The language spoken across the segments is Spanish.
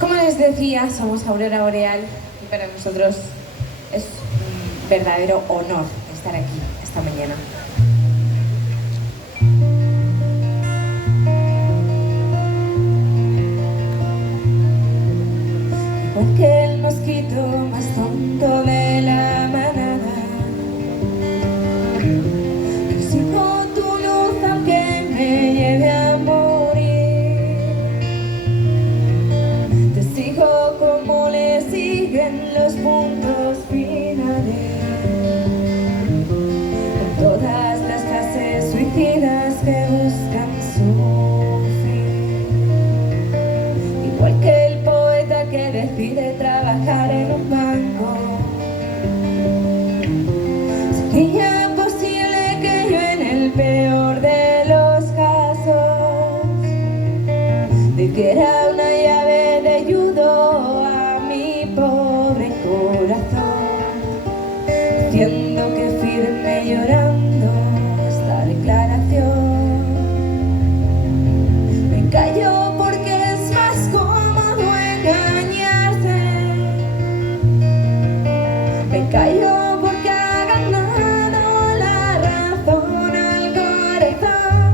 Como les decía, somos Aurora Boreal y para nosotros es un verdadero honor estar aquí esta mañana. Igual que el mosquito más tonto de la manada, sigo tu luz aunque me lleve a morir. Te sigo como le siguen los puntos finales, con todas las frases suicidas que buscan su fin. Igual que el poeta que decide trabajar en un banco, sería posible que yo en el peor de los casos diera una llave de judo a mi pobre corazón, diciendo que firme llorando esta declaración. Me callo porque es más cómodo engañarse, me callo porque ha ganado la razón al corazón,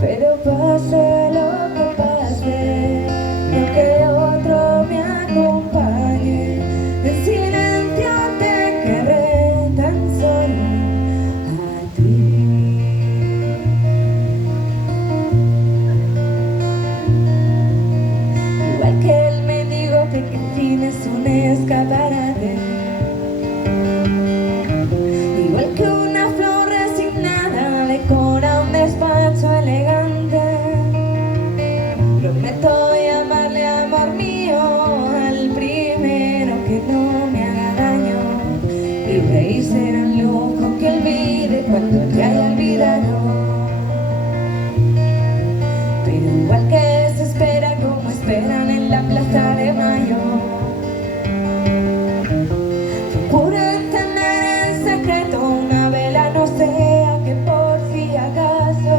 pero pase lo que pase, no que otro me acompañe, en silencio te querré tan solo a ti. Igual que el mendigo que el cine es un escaparate, igual que una flor resignada decora un despacho elegante, prometo llamarle amor mío al primero que no me haga daño, y reír será un lujo que olvide cuando te haya olvidado. Pero igual que se espera como esperan en la plaza de Mayo, procuro encender en secreto una vela, no sea que por si acaso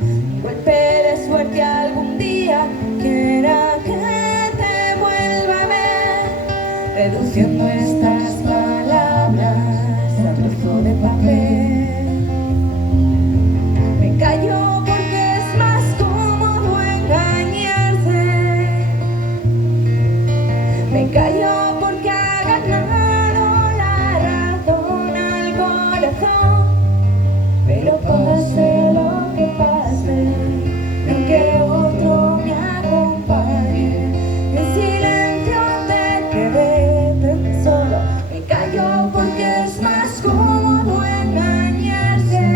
un golpe de suerte algún día quiera que te vuelva a ver, reduciendo estas palabras a trozo de papel. Me callo porque es más cómodo engañarse, me callo porque ha ganado la razón al corazón, pero pase lo que pase, no que otro me acompañe, en silencio te quedé tan solo. Me callo porque es más cómodo engañarse,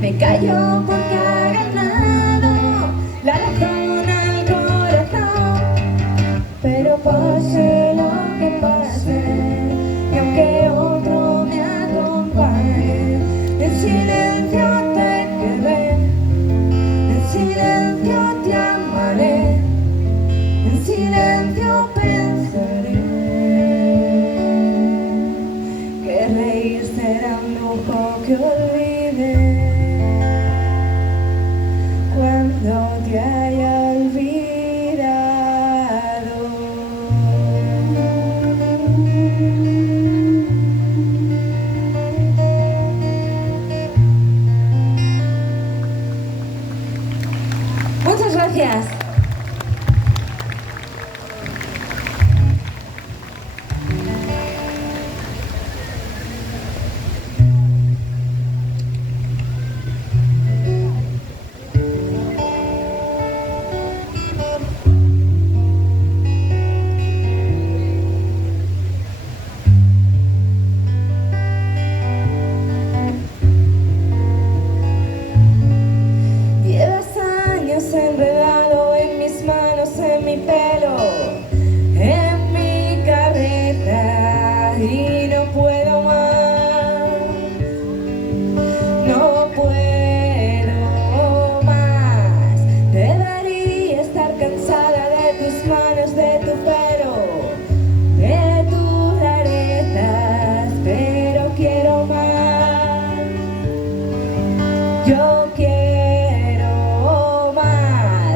me callo porque ha ganado la razón al corazón, pero pase lo que pase, y aunque otro me acompañe, en silencio te quedé, en silencio te amaré, en silencio pensaré que reír será un lujo que olvide cuando te haya olvidado. Muchas gracias. Llevas años enredado en mis manos, en mi pelo, en mi cabeza, y no puedo más, no puedo más. Debería estar cansada de tus manos, de tu pelo, de tus rarezas, pero quiero más. Yo quiero más.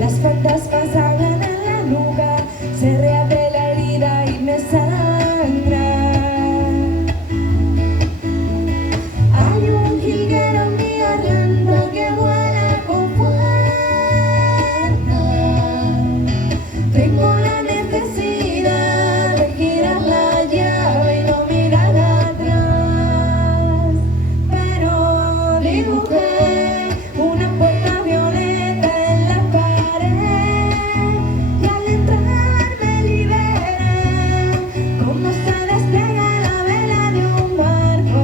Las fantasmas hablan en la nuca, se reabre la herida y me sangra. Hay un jilguero en mi garganta que vuela con fuerza. Tengo la necesidad de girar la llave y no mirar atrás, pero dibujé una puerta violeta en la pared y al entrar me liberé, como se despliega la vela de un barco.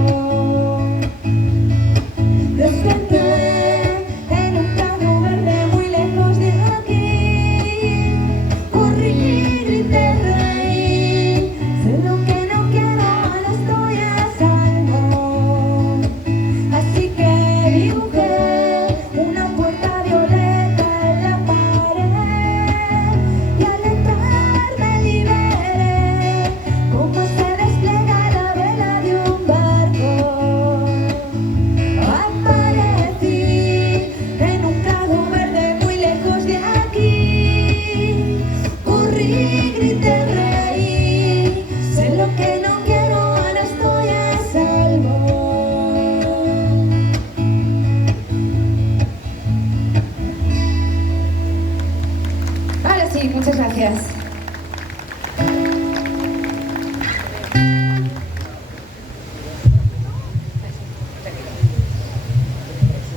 Desperté en un prado verde muy lejos de aquí. Corrí, grité, reí. Sé lo que no quiero, ahora estoy a salvo. Así que dibujé una puerta violeta en la pared y al entrar me liberé, como se despliega la vela de un barco. Aparecí en un prado verde muy lejos de aquí. Corrí, grité, reí. Sé lo que no quiero, ahora estoy a salvo. Ahora sí, muchas gracias.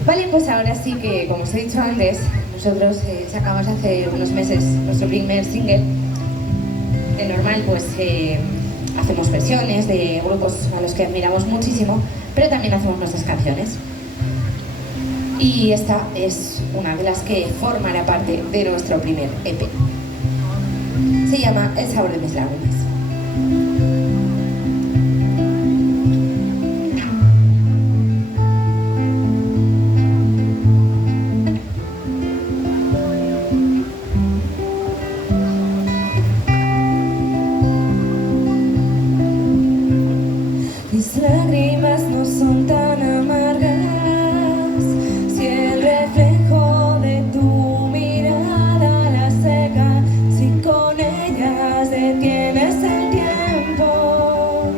Vale, pues ahora sí que, como os he dicho antes, nosotros sacamos hace unos meses nuestro primer single. De normal, pues hacemos versiones de grupos a los que admiramos muchísimo, pero también hacemos nuestras canciones. Y esta es una de las que formará parte de nuestro primer EP. Se llama El sabor de mis lágrimas. Mis lágrimas no son tan amargas si el reflejo de tu mirada las seca, si con ellas detienes el tiempo,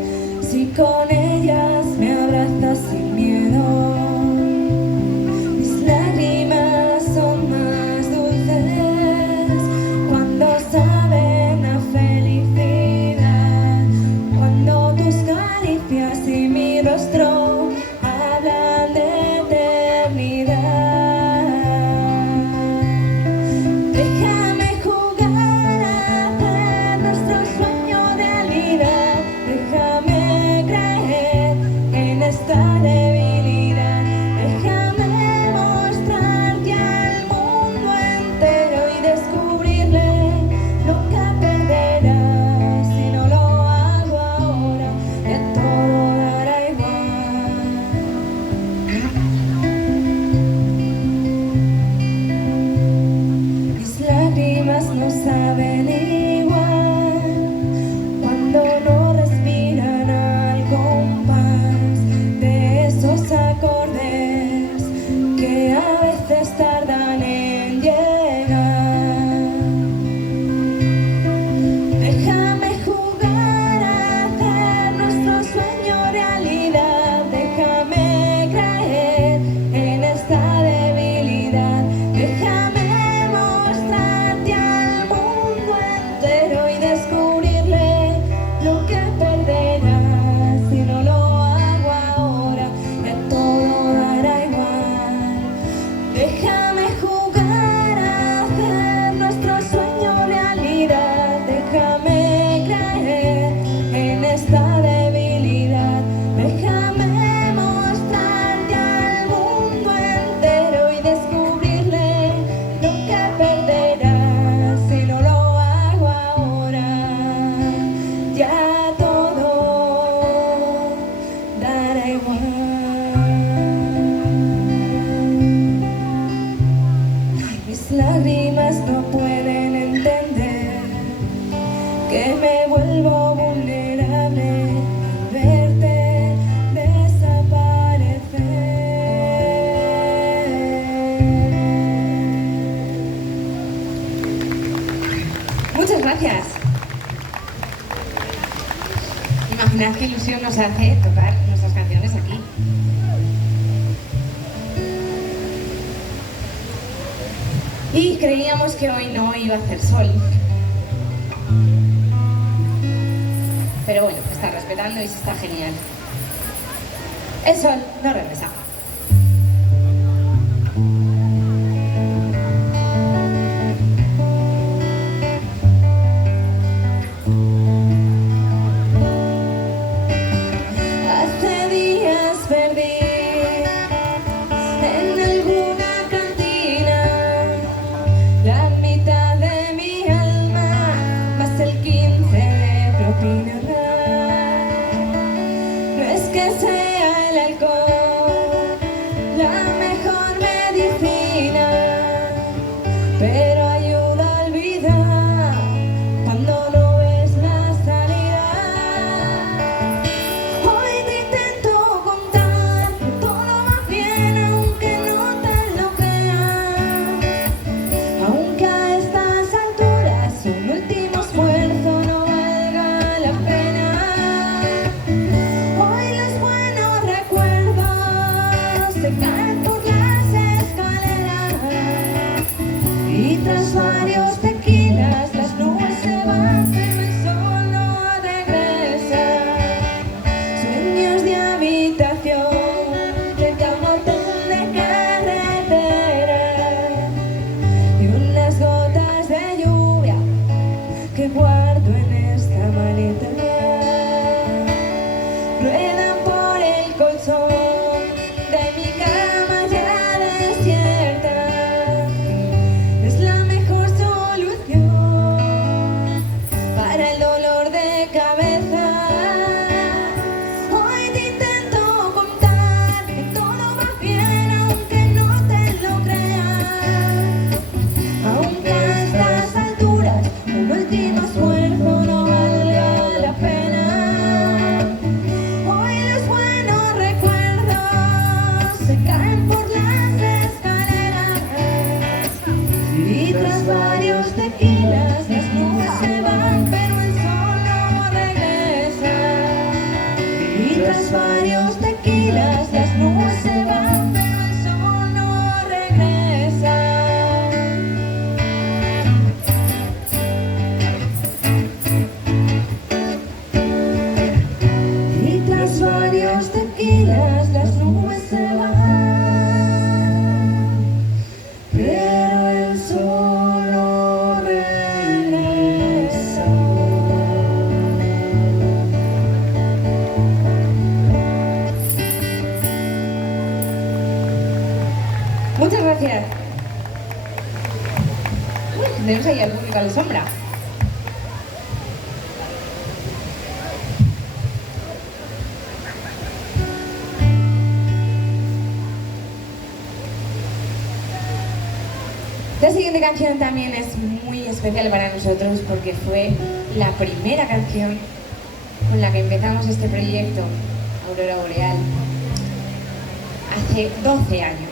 si con ellas me abrazas sin miedo. Mis lágrimas son más dulces cuando saben a felicidad, cuando tus caricias y mi rostro hablan de eternidad. Déjame jugar a hacer nuestro sueño realidad. Déjame creer en esta debilidad. Déjame mostrarte al mundo entero y descubrirle lo que perderás si no lo hago ahora. Que todo dará igual. Mis lágrimas no saben igual cuando no respiran al compás de esos acordes que a veces tardan en llegar. Déjame jugar a hacer nuestro sueño realidad. Déjame creer en esta debilidad. Déjame mostrarte al mundo entero y descubrirle lo que perderás si no lo hago ahora. Que todo dará igual. Déjame jugar a hacer nuestro sueño realidad. Déjame creer en esta debilidad. Déjame mostrarte al mundo entero y descubrirle lo que perderás si no lo hago ahora. Ya todo dará igual. Mis lágrimas no pueden entender que me vuelvo vulnerable al verte desaparecer. gracias. Imaginad qué ilusión nos hace tocar nuestras canciones aquí. Y creíamos que hoy no iba a hacer sol. Pero bueno, está respetando y está genial. El sol no regresa. Muchas gracias. Tenemos ahí al público a la sombra. La siguiente canción también es muy especial para nosotros porque fue la primera canción con la que empezamos este proyecto, Aurora Boreal, hace 12 años.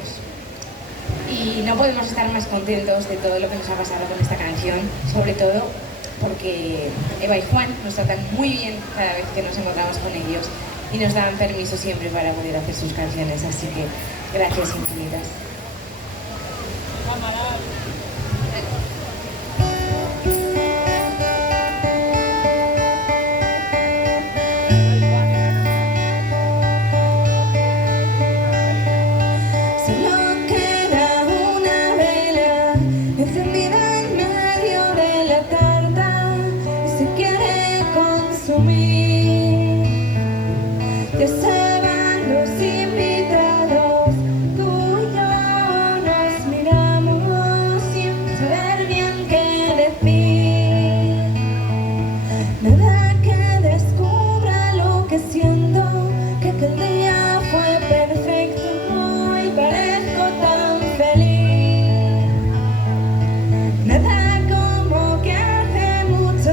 Y no podemos estar más contentos de todo lo que nos ha pasado con esta canción, sobre todo porque Eva y Juan nos tratan muy bien cada vez que nos encontramos con ellos y nos dan permiso siempre para poder hacer sus canciones, así que gracias infinitas.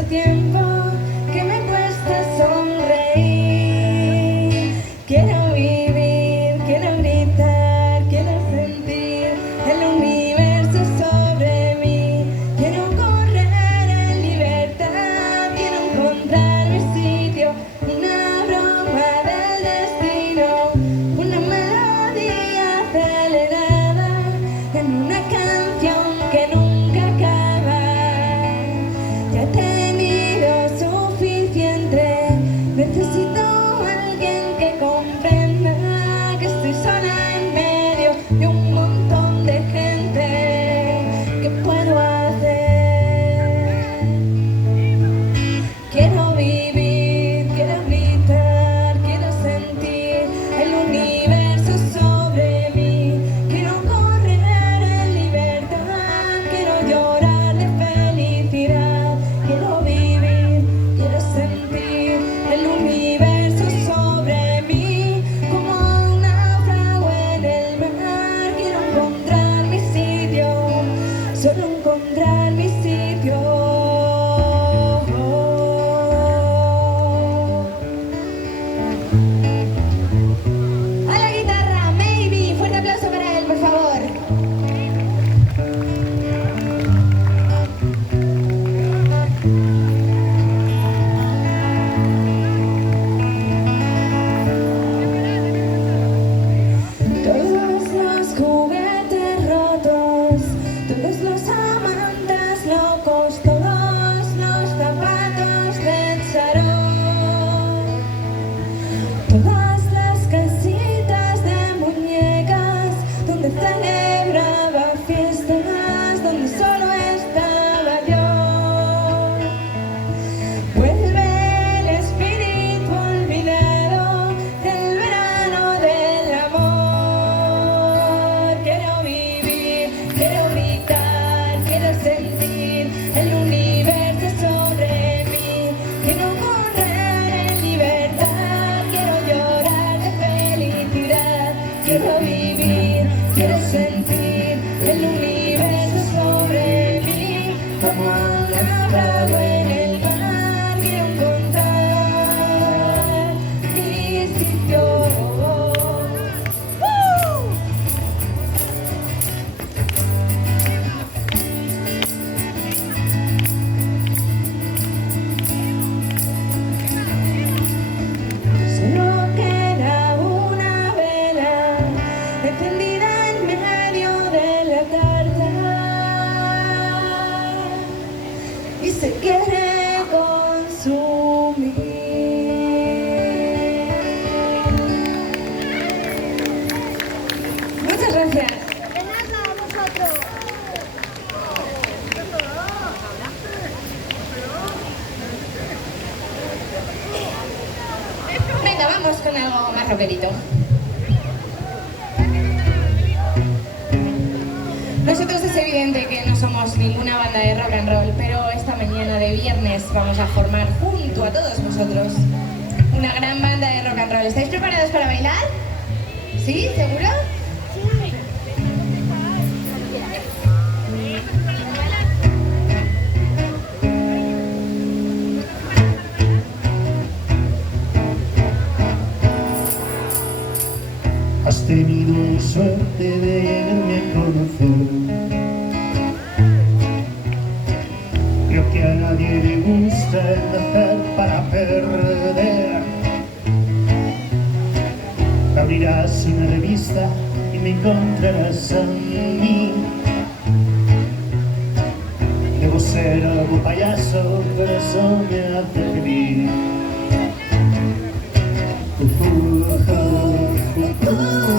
Tiempo que me cuesta llorar de felicidad, quiero vivir, quiero sentir el universo sobre mí, como un náufrago en el mar. Quiero encontrar mi sitio, solo encontrar mi sitio. A la guitarra, Maybe, fuerte aplauso para él, por favor. Todos los juguetes rotos, todos los amantes locos, todos los zapatos de charol, todas las casitas de muñecas donde celebraba fiestas, donde solo estaba yo. Vuelve el espíritu olvidado del verano del amor. Quiero vivir, quiero gritar, quiero sentir el universo sobre mí. Quiero correr en libertad, quiero llorar de felicidad. Quiero vivir, quiero sentir el universo sobre mí, como un náufrago en el mar. Quiero encontrar mi sitio. Solo queda una vela encendida en medio de la carta y se quiere consumir. Muchas gracias. De nada, a vosotros. Venga, vamos con algo más rockerito. Nosotros es evidente que no somos ninguna banda de rock and roll, pero esta mañana de viernes vamos a formar junto a todos vosotros una gran banda de rock and roll. ¿Estáis preparados para bailar? ¿Sí? ¿Seguro? Has tenido suerte de llegarme a conocer. Creo que a nadie le gusta el nacer para perder. Abrirás una revista y me encontrarás a mí. Debo ser algo payaso, pero eso me hace vivir.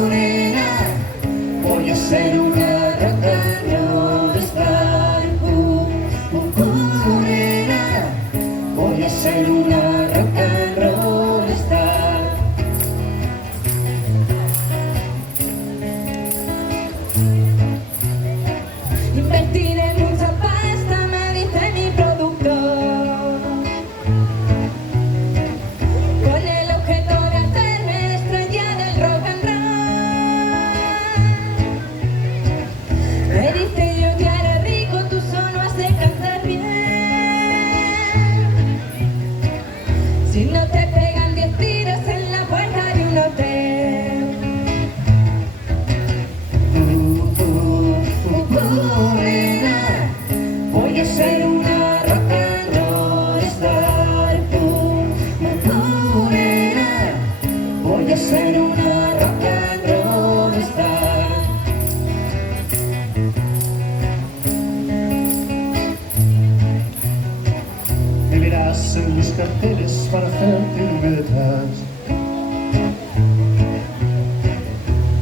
Nena, voy a ser una rock and roll star. Nena, voy a ser una rock and roll star. Invertiré mucha pasta, me dice mi productor, con el objeto de hacerme estrella del rock and roll. Me dice yo que haré rico, tú solo has de cantar bien. Si no te pegan 10 tiros en la puerta de un hotel. Nena, voy a ser una rock and roll star. Nena, voy a ser una rock and roll star. Me verás en los carteles para hacerte un detrás.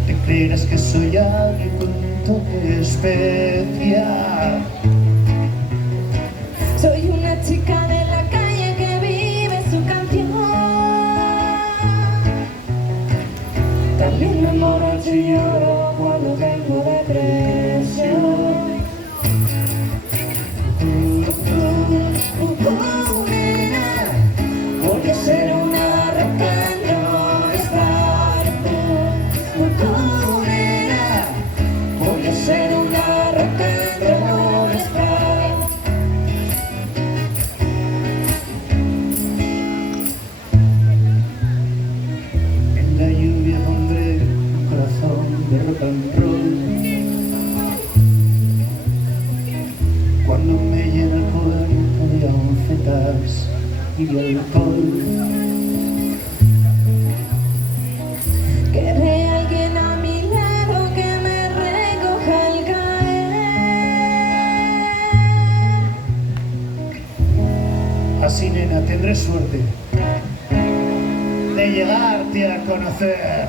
Te creerás que soy alguien con un toque especial. Soy una chica de la calle que vive su canción. También me emborracho y lloro cuando tengo depresión. me llena el cuerpo de anfetas y de alcohol. Querré a alguien a mi lado que me recoja al caer. Así, nena, tendré suerte de llegarte a conocer.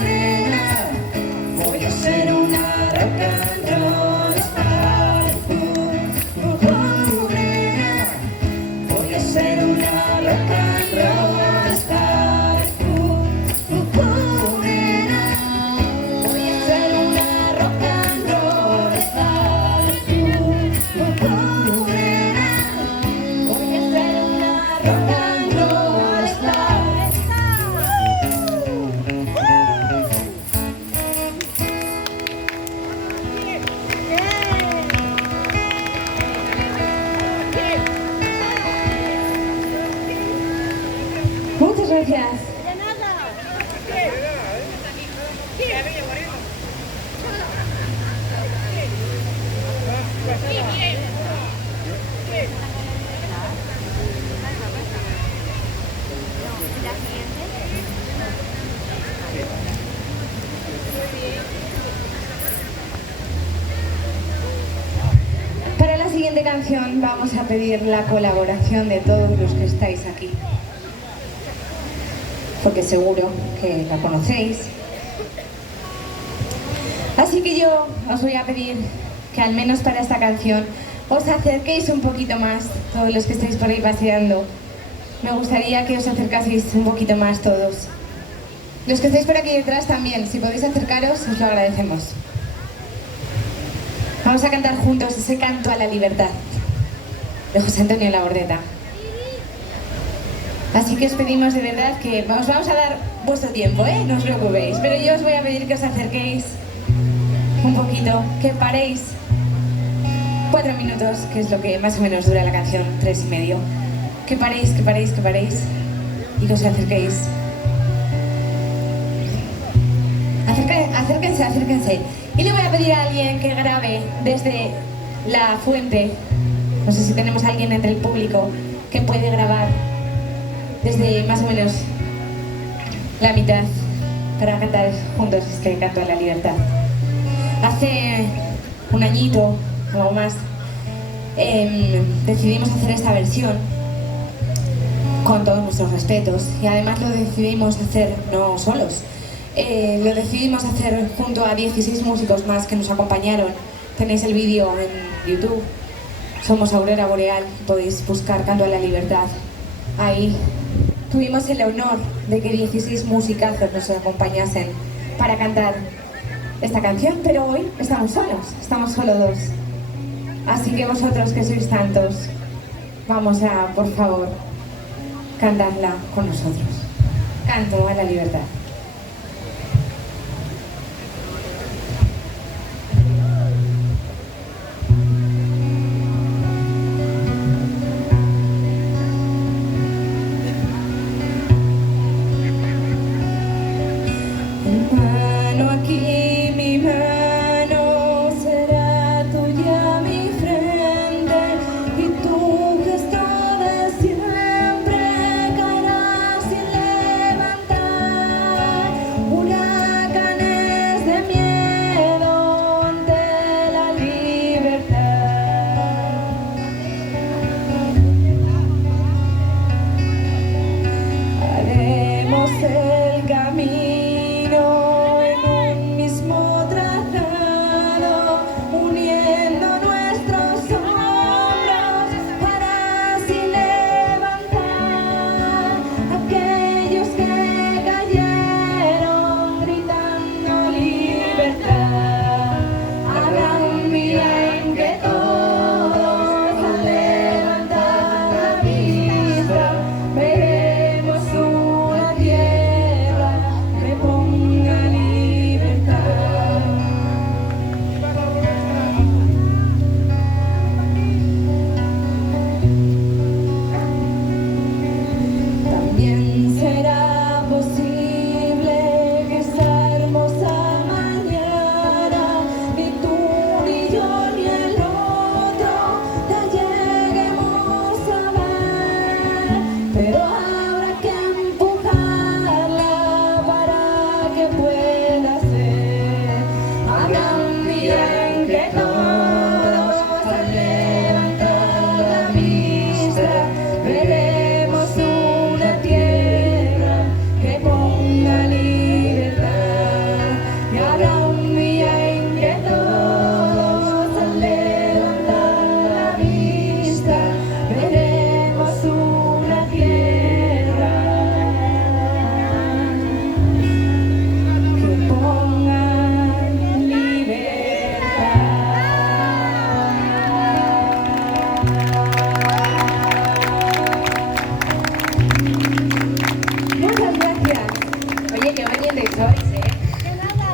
Nena, voy a ser una rock and roll star. Nena, voy a ser una rock and roll star. Nena, voy a ser una rock and roll star. Nena, voy a ser una rock and roll star. Muchas gracias. De nada. Para la siguiente canción vamos a pedir la colaboración de todos los que estáis aquí, porque seguro que la conocéis. Así que yo os voy a pedir que al menos para esta canción os acerquéis un poquito más, todos los que estáis por ahí paseando. Me gustaría que os acercaseis un poquito más todos. Los que estáis por aquí detrás también, si podéis acercaros, os lo agradecemos. Vamos a cantar juntos ese canto a la libertad de José Antonio Labordeta. Así que os pedimos de verdad que os vamos a dar vuestro tiempo, no os preocupéis, pero yo os voy a pedir que os acerquéis un poquito, que paréis 4 minutos, que es lo que más o menos dura la canción, 3 y medio. Que paréis y que os acerquéis. Acérquense. Y le voy a pedir a alguien que grabe desde la fuente. No sé si tenemos a alguien entre el público que puede grabar desde más o menos la mitad para cantar juntos este canto a la libertad. Hace un añito o algo más decidimos hacer esta versión con todos nuestros respetos y además lo decidimos hacer no solos. Lo decidimos hacer junto a 16 músicos más que nos acompañaron. Tenéis el vídeo en YouTube. Somos Aurora Boreal, podéis buscar Canto a la Libertad. Ahí tuvimos el honor de que 16 musicazos nos acompañasen para cantar esta canción, pero hoy estamos solo 2. Así que vosotros que sois tantos, vamos a, por favor, cantarla con nosotros. Canto a la Libertad. que todos al levantar la vista veremos una tierra que ponga libertad. Y habrá un día en que todos al levantar la vista veremos una tierra que ponga libertad. Muchas gracias. Oye, qué valientes sois, ¿eh? De nada,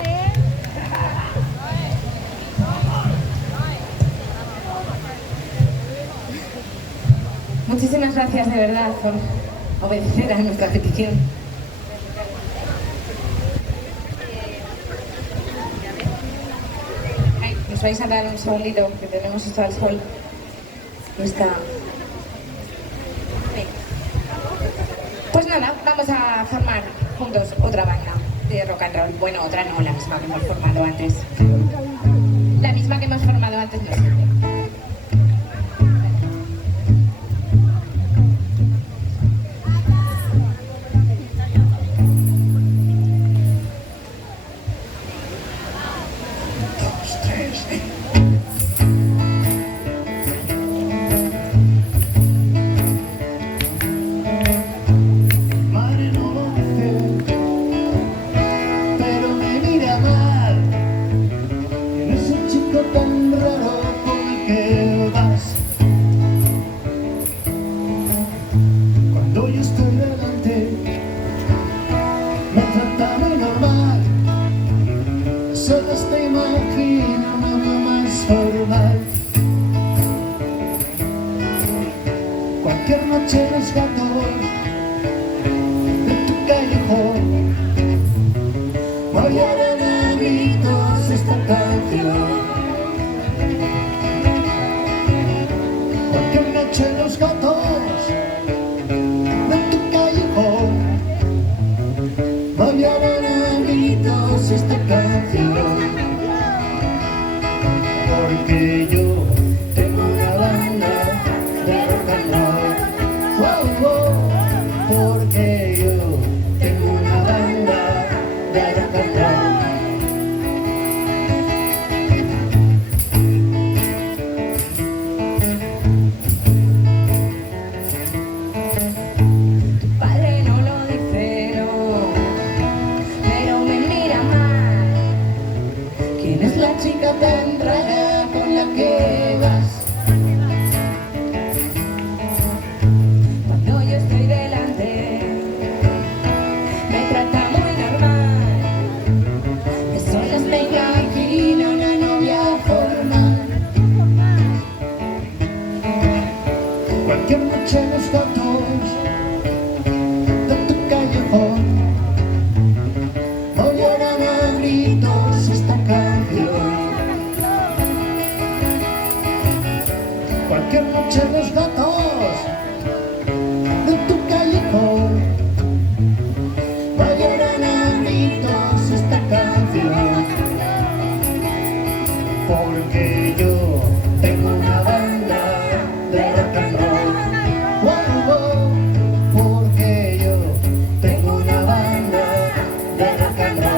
Muchísimas gracias de verdad por obedecer a nuestra petición. Ay, nos vais a dar un segundito que tenemos esto al sol. Está. Pues nada, vamos a formar juntos otra banda de rock and roll. Bueno, otra no, la misma que hemos formado antes. La misma que hemos formado antes no sirve. Madre no lo dice, pero me mira mal. Eres un chico tan raro con el que vas. Cuando yo estoy delante, me trata muy normal. Solo te imagino una más formal. Cualquier noche los gatos de tu callejón maullarán a gritos esta canción. Cualquier noche los gatos de tu callejón maullarán a gritos esta canción. Porque yo tengo una banda de rock and roll. Wow, wow. Porque yo tengo una banda de rock and roll. Tu padre no lo dice, no, pero me mira mal. ¿Quién es la chica tan rara con la que vas? Cuando yo estoy delante, me trata muy normal. De solas me imagino una novia formal. Cualquier noche los gatos de tu callejón maullarán a gritos esta canción. Cualquier noche los gatos de tu callejón maullarán a gritos esta canción. Porque yo tengo una banda de rock and roll. Wow, wow. Porque yo tengo una banda de rock and roll.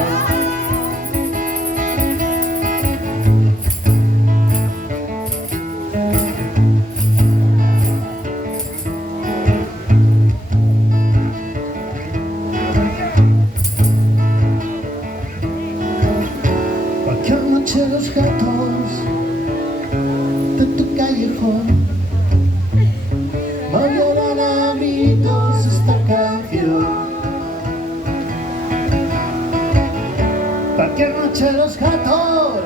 Cualquier noche los gatos de tu callejón maullarán a gritos esta canción. Cualquier noche los gatos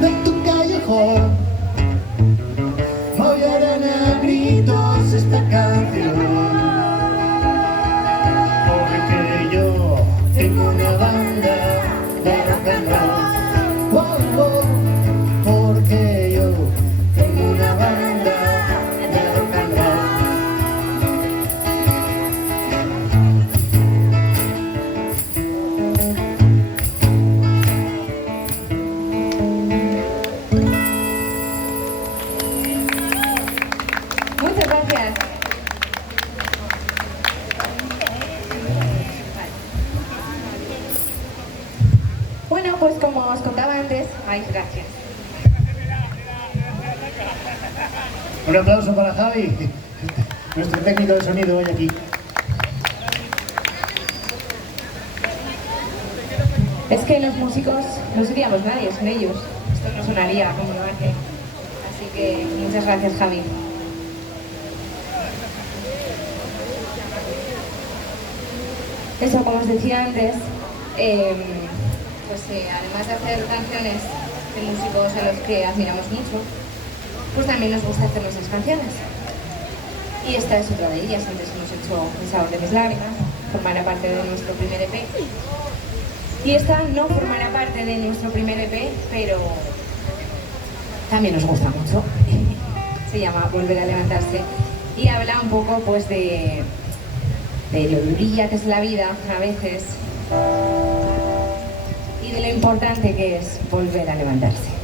de tu callejón maullarán a gritos esta canción. Porque yo tengo una banda de rock and roll. Wow, wow. Porque yo tengo una banda de rock and roll. hagáis. Gracias. Un aplauso para Javi, nuestro técnico de sonido hoy aquí. Es que los músicos no seríamos nadie sin ellos. Esto no sonaría como lo hace. Así que muchas gracias, Javi. Eso, como os decía antes, además de hacer canciones de músicos a los que admiramos mucho, pues también nos gusta hacer nuestras canciones. Y esta es otra de ellas. Antes hemos hecho El sabor de mis lágrimas, formará parte de nuestro primer EP. Y esta no formará parte de nuestro primer EP, pero también nos gusta mucho. Se llama Volver a levantarse y habla un poco pues de lo durilla que es la vida a veces y de lo importante que es volver a levantarse.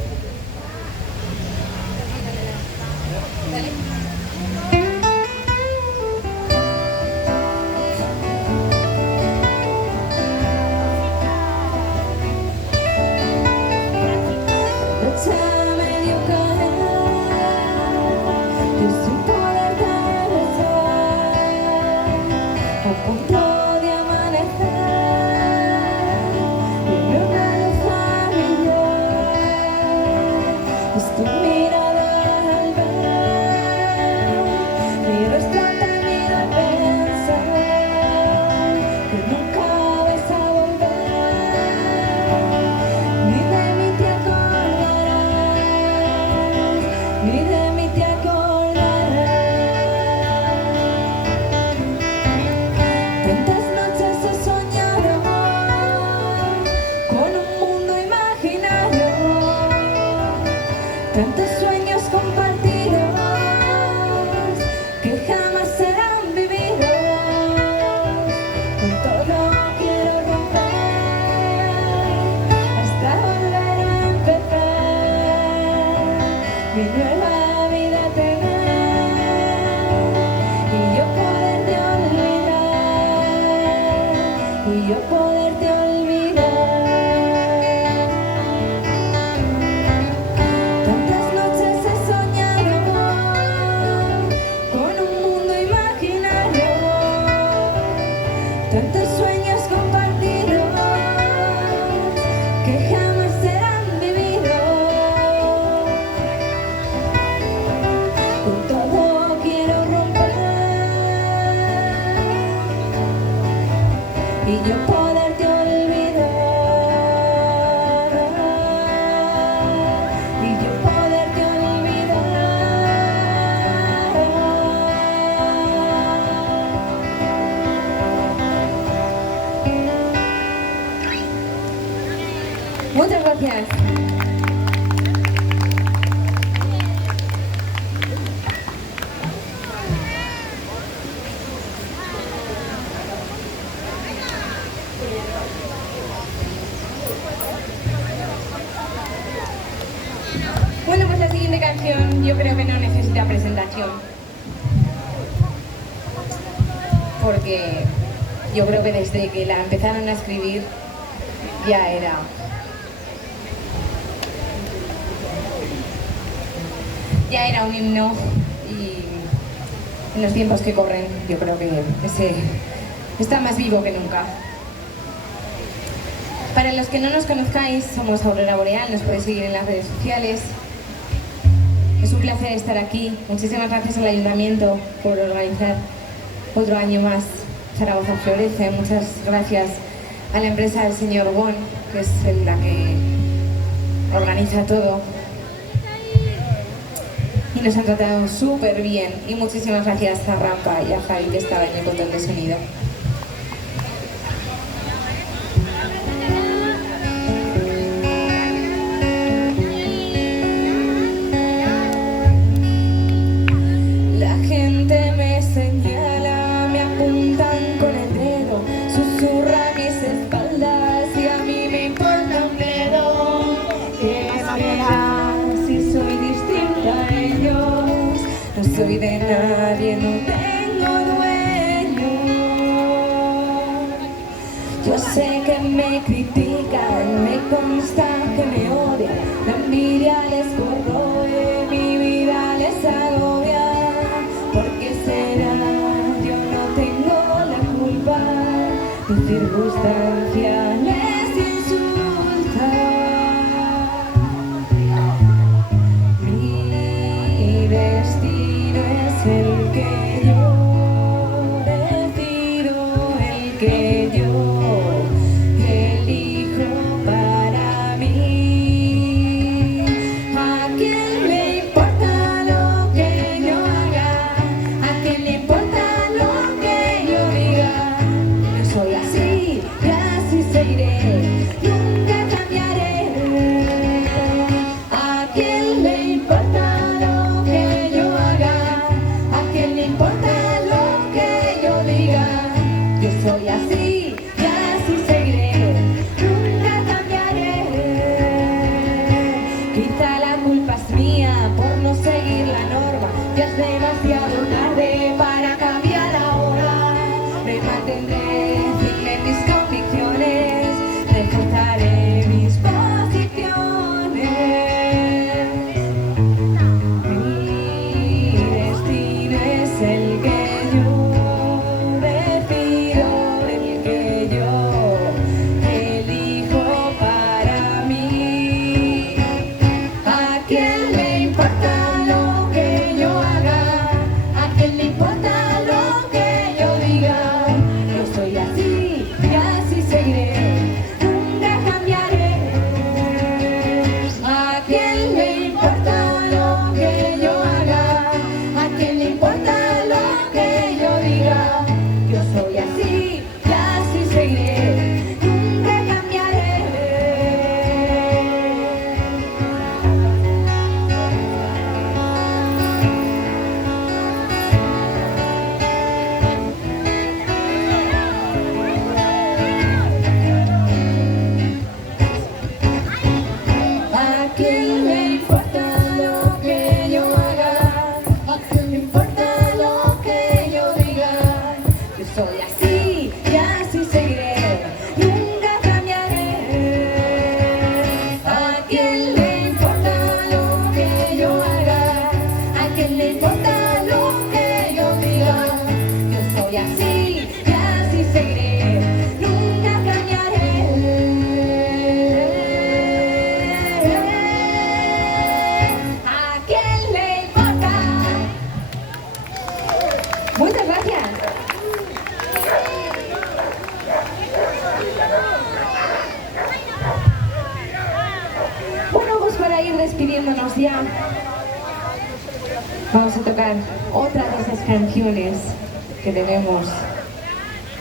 Tantos sueños compartidos que jamás serán vividos. Con todo quiero romper hasta volver a empezar mi nueva vida tener y yo poderte olvidar y yo poderte olvidar. Tantos sueños compartidos que jamás serán vividos. Con todo quiero romper y yo poderte olvidar y yo poderte olvidar. Muchas gracias. Bueno, pues la siguiente canción yo creo que no necesita presentación, porque yo creo que desde que la empezaron a escribir ya era un himno, y en los tiempos que corren yo creo que ese está más vivo que nunca. Para los que no nos conozcáis, somos Aurora Boreal, nos podéis seguir en las redes sociales. Es un placer estar aquí. Muchísimas gracias al Ayuntamiento por organizar otro año más Zaragoza Florece. Muchas gracias a la empresa del señor Won, que es la que organiza todo. Y nos han tratado súper bien. Y muchísimas gracias a Rampa y a Javi, que estaba en el control de sonido. La gente me señala, me apuntan con el dedo, susurra a mis espaldas y a mí me importa un dedo. ¿Qué será si soy distinta a ellos? No soy de nadie, no tengo dueño. Yo sé que me critican, me consta que me odian. circunstancia les insulta. Mi destino es el que yo decido, el que yo elijo para mí. ¿A quién le importa lo que yo haga? ¿A quién le importa lo que yo diga? Yo soy así y así seguiré, nunca cambiaré. ¿A quién le importa lo que yo haga? ¿A quién le importa lo que yo diga? Yo soy así y así seguiré, nunca cambiaré. Quizá la culpa es mía por no seguir la norma, ya es demasiado tarde para cambiar ahora. Me mantendré firme en mis convicciones, reforzaré mis posiciones. Mi destino es el que yo decido, el que yo elijo para mí. ¿A quién le importa lo que yo haga? ¿A quién le importa lo que yo diga? Yo soy así y así seguiré, nunca cambiaré. ¿A quién le importa lo que yo haga? ¿A quién le importa lo que yo diga? Yo soy así y así seguiré, nunca cambiaré. ¿A quién le importa lo que yo haga? ¿A quién le importa lo que yo diga? Yo soy así y así seguiré, nunca cambiaré. ¿A quién le importa lo que yo haga? ¿A quién le importa lo que yo diga? Yo soy así y así seguiré, nunca cambiaré. ¿A quién le importa? Muchas gracias. Bueno, pues para ir despidiéndonos ya, vamos a tocar otra de esas canciones que tenemos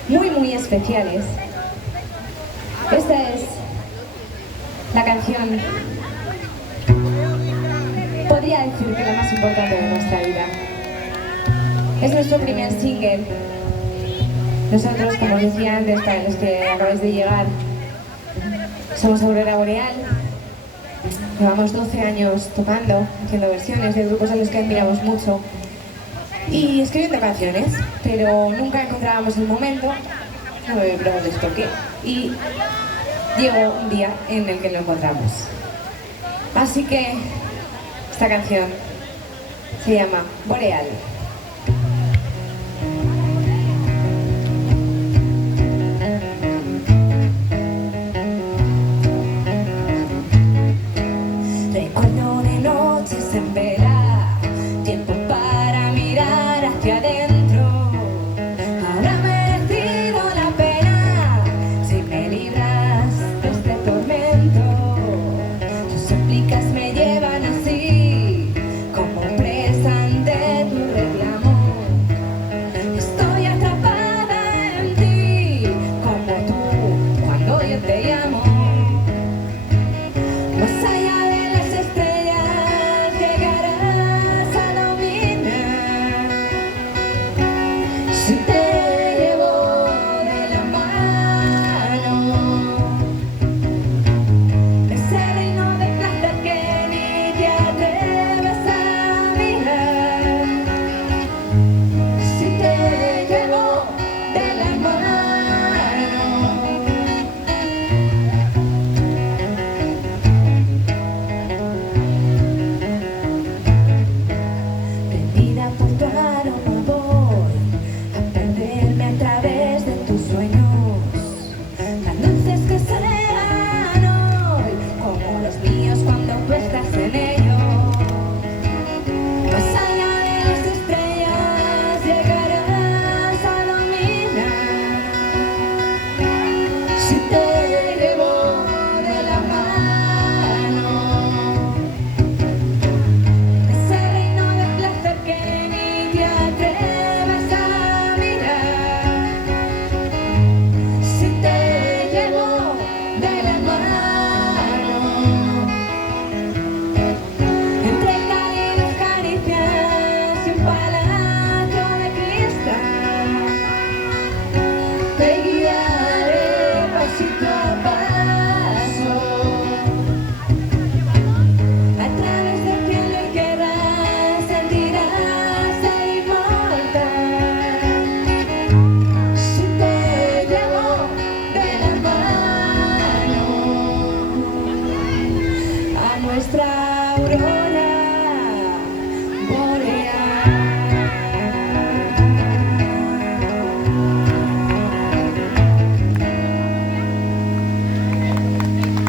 muy especiales. Esta es la canción, podría decir que la más importante de nuestra vida. Es nuestro primer single. Nosotros, como os decía antes, para los que acabáis de llegar, somos Aurora Boreal. Llevamos 12 años tocando, haciendo versiones de grupos a los que admiramos mucho y escribiendo canciones, pero nunca encontrábamos el momento, no me preguntéis por qué, y llegó un día en el que lo encontramos. Así que esta canción se llama Boreal. Recuerdo de noches en vela, tiempo para mirar hacia adentro. Habrá merecido la pena si me libras de este tormento. Tus súplicas me llevan así, como presa ante tu reclamo. Estoy atrapada en ti, como tú cuando yo te llamo. Más allá de las estrellas llegarás a dominar. Si te llevo de la mano, ese reino de placer que nuestra aurora boreal.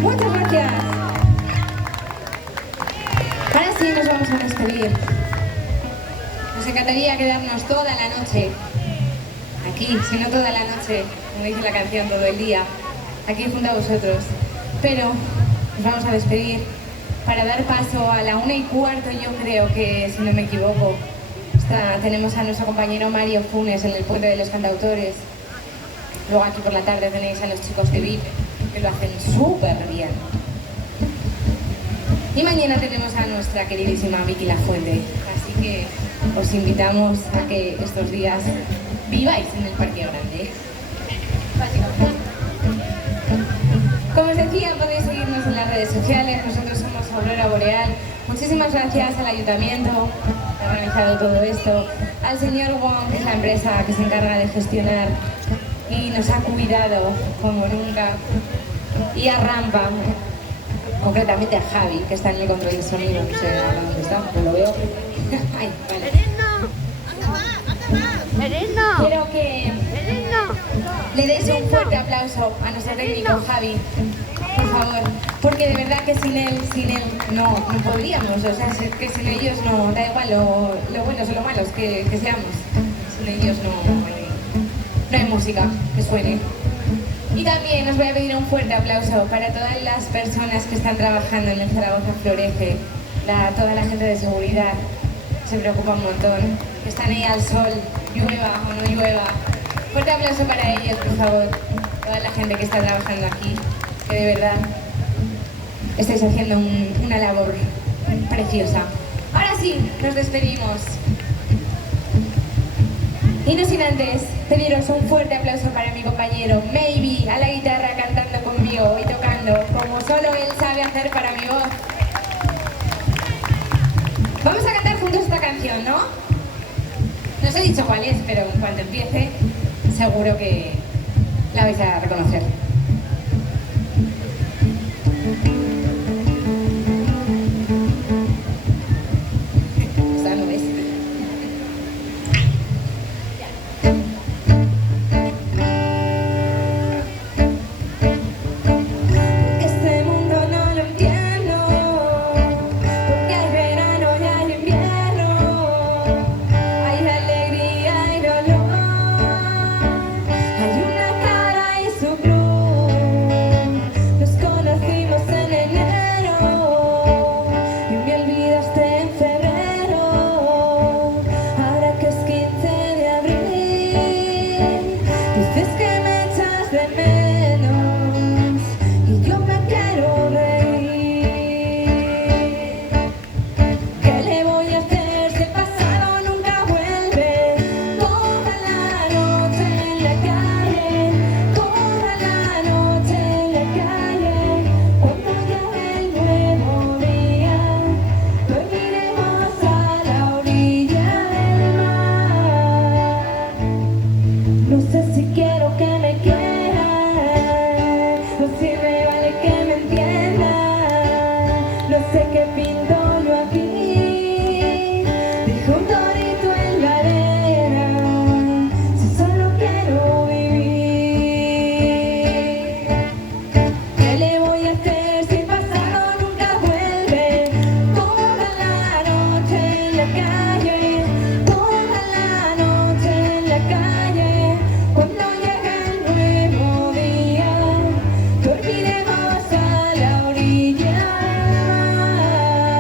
Muchas gracias. Ahora sí nos vamos a despedir. Nos encantaría quedarnos toda la noche aquí, si no toda la noche, como dice la canción, todo el día, aquí junto a vosotros. Pero nos vamos a despedir para dar paso a la 1:15, yo creo que, si no me equivoco, tenemos a nuestro compañero Mario Funes en el Puente de los Cantautores. Luego aquí por la tarde tenéis a los chicos de VIP, que lo hacen súper bien. Y mañana tenemos a nuestra queridísima Vicky Lafuente. Así que os invitamos a que estos días viváis en el Parque Grande. Como os decía, podéis seguirnos en las redes sociales. Nosotros somos Aurora Boreal. Muchísimas gracias al ayuntamiento que ha organizado todo esto, al señor Wong, que es la empresa que se encarga de gestionar y nos ha cuidado como nunca, y a Rampa, concretamente a Javi, que está en el control de sonido. No sé dónde está, no lo veo. Ay, vale. Quiero que le deis un fuerte aplauso a nuestro técnico Javi, por favor, porque de verdad que sin él no podríamos, o sea, es que sin ellos no, da igual lo buenos o lo malos que seamos, sin ellos no hay música que suene. Y también os voy a pedir un fuerte aplauso para todas las personas que están trabajando en el Zaragoza Florece, toda la gente de seguridad, se preocupa un montón, que están ahí al sol, llueva o no llueva. Fuerte aplauso para ellos, por favor, toda la gente que está trabajando aquí, que de verdad estáis haciendo una labor preciosa. Ahora sí, nos despedimos. Y no sin antes pediros un fuerte aplauso para mi compañero Maybe, a la guitarra, cantando conmigo y tocando como solo él sabe hacer para mi voz. Vamos a cantar juntos esta canción, ¿no? No os he dicho cuál es, pero cuando empiece seguro que la vais a reconocer. Esta no es. Este mundo no lo entiendo, porque hay verano y hay invierno, hay alegría y dolor, hay una cara y su cruz. Nos conocimos en enero y me olvidaste en febrero. Ahora que es 15 de abril, dices que me echas de menos y yo me quiero reír. ¿Qué le voy a hacer si el pasado nunca vuelve? Toda la noche en la calle, toda la noche en la calle. Cuando llegue el nuevo día, dormiremos a la orilla del mar. No sé si quiero que me quieran o si me vale que me entiendan. No sé qué pinto yo aquí, dejo un dorito en la arena, si solo quiero vivir. ¿Qué le voy a hacer si el pasado nunca vuelve? Toda la noche en la calle, toda la noche en la calle. Cuando llegue el nuevo día, dormiremos a la orilla del mar.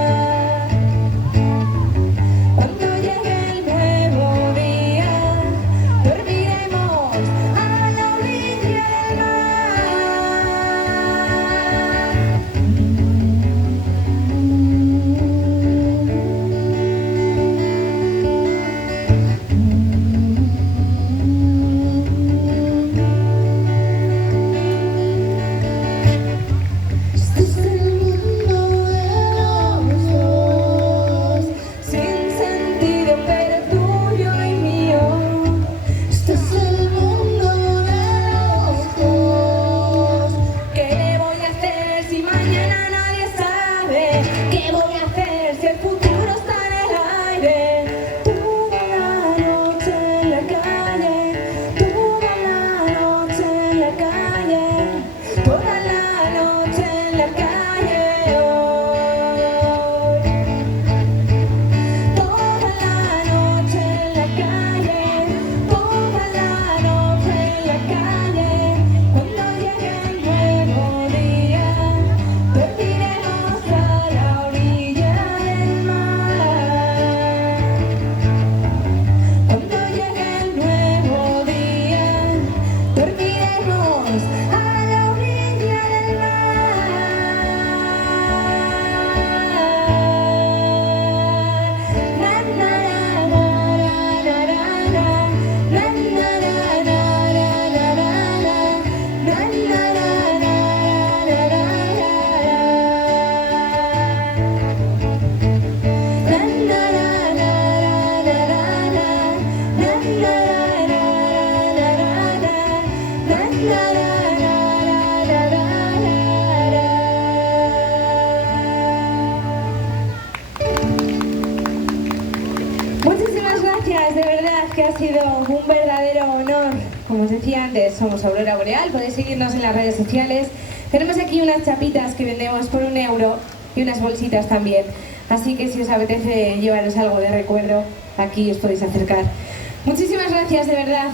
que ha sido un verdadero honor. Como os decía antes, somos Aurora Boreal, podéis seguirnos en las redes sociales. Tenemos aquí unas chapitas que vendemos por €1 y unas bolsitas también. Así que si os apetece llevaros algo de recuerdo, aquí os podéis acercar. Muchísimas gracias, de verdad.